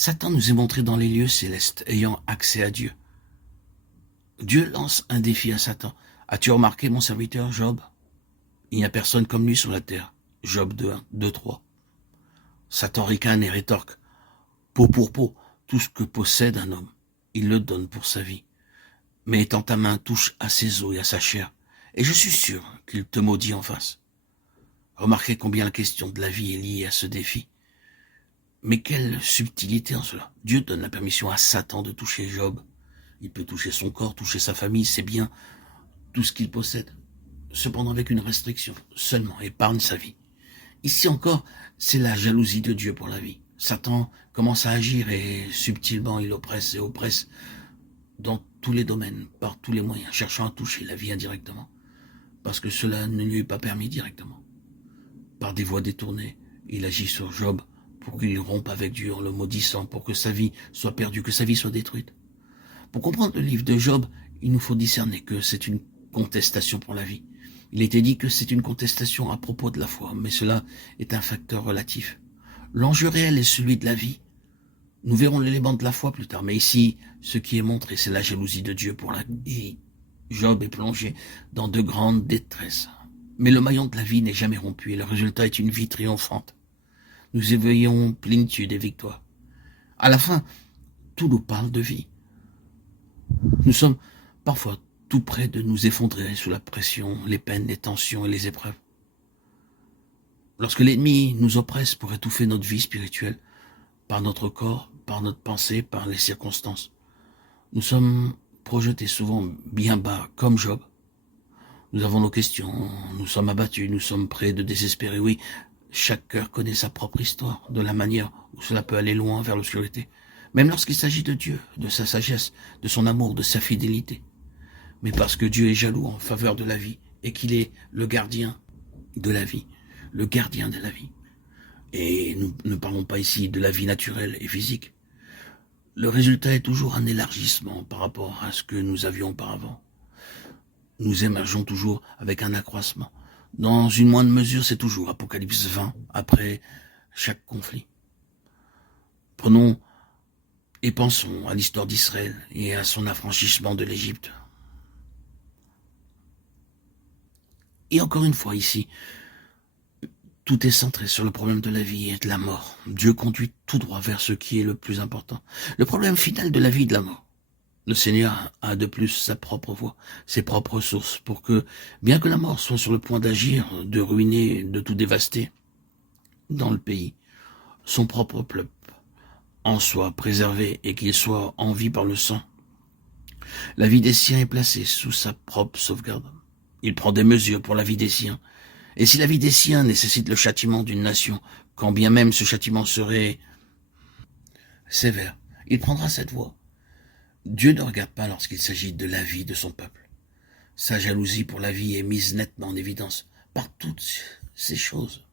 Satan nous est montré dans les lieux célestes, ayant accès à Dieu. Dieu lance un défi à Satan. As-tu remarqué mon serviteur Job? Il n'y a personne comme lui sur la terre. Job 2:1, 2:3. Satan ricane et rétorque. Peau pour peau, tout ce que possède un homme, il le donne pour sa vie. Mais étant ta main touche à ses os et à sa chair, et je suis sûr qu'il te maudit en face. Remarquez combien la question de la vie est liée à ce défi. Mais quelle subtilité en cela. Dieu donne la permission à Satan de toucher Job. Il peut toucher son corps, toucher sa famille, ses biens, tout ce qu'il possède. Cependant avec une restriction, seulement épargne sa vie. Ici encore, c'est la jalousie de Dieu pour la vie. Satan commence à agir et subtilement il oppresse et oppresse dans tous les domaines, par tous les moyens, cherchant à toucher la vie indirectement, parce que cela ne lui est pas permis directement. Par des voies détournées, il agit sur Job pour qu'il rompe avec Dieu en le maudissant, pour que sa vie soit perdue, que sa vie soit détruite. Pour comprendre le livre de Job, il nous faut discerner que c'est une contestation pour la vie. Il était dit que c'est une contestation à propos de la foi, mais cela est un facteur relatif. L'enjeu réel est celui de la vie. Nous verrons l'élément de la foi plus tard, mais ici, ce qui est montré, c'est la jalousie de Dieu pour la vie. Job est plongé dans de grandes détresses. Mais le maillon de la vie n'est jamais rompu et le résultat est une vie triomphante. Nous éveillons plénitude et victoire. À la fin, tout nous parle de vie. Nous sommes parfois tout près de nous effondrer sous la pression, les peines, les tensions et les épreuves. Lorsque l'ennemi nous oppresse pour étouffer notre vie spirituelle, par notre corps, par notre pensée, par les circonstances, nous sommes projetés souvent bien bas, comme Job. Nous avons nos questions, nous sommes abattus, nous sommes près de désespérer. Oui, chaque cœur connaît sa propre histoire, de la manière où cela peut aller loin vers l'obscurité. Même lorsqu'il s'agit de Dieu, de sa sagesse, de son amour, de sa fidélité. Mais parce que Dieu est jaloux en faveur de la vie et qu'il est le gardien de la vie, le gardien de la vie. Et nous ne parlons pas ici de la vie naturelle et physique. Le résultat est toujours un élargissement par rapport à ce que nous avions auparavant. Nous émergeons toujours avec un accroissement. Dans une moindre mesure, c'est toujours Apocalypse 20, après chaque conflit. Prenons et pensons à l'histoire d'Israël et à son affranchissement de l'Égypte. Et encore une fois ici, tout est centré sur le problème de la vie et de la mort. Dieu conduit tout droit vers ce qui est le plus important. Le problème final de la vie et de la mort. Le Seigneur a de plus sa propre voie, ses propres ressources, pour que, bien que la mort soit sur le point d'agir, de ruiner, de tout dévaster dans le pays, son propre peuple en soit préservé et qu'il soit en vie par le sang. La vie des siens est placée sous sa propre sauvegarde. Il prend des mesures pour la vie des siens. Et si la vie des siens nécessite le châtiment d'une nation, quand bien même ce châtiment serait sévère, il prendra cette voie. Dieu ne regarde pas lorsqu'il s'agit de la vie de son peuple. Sa jalousie pour la vie est mise nettement en évidence par toutes ces choses.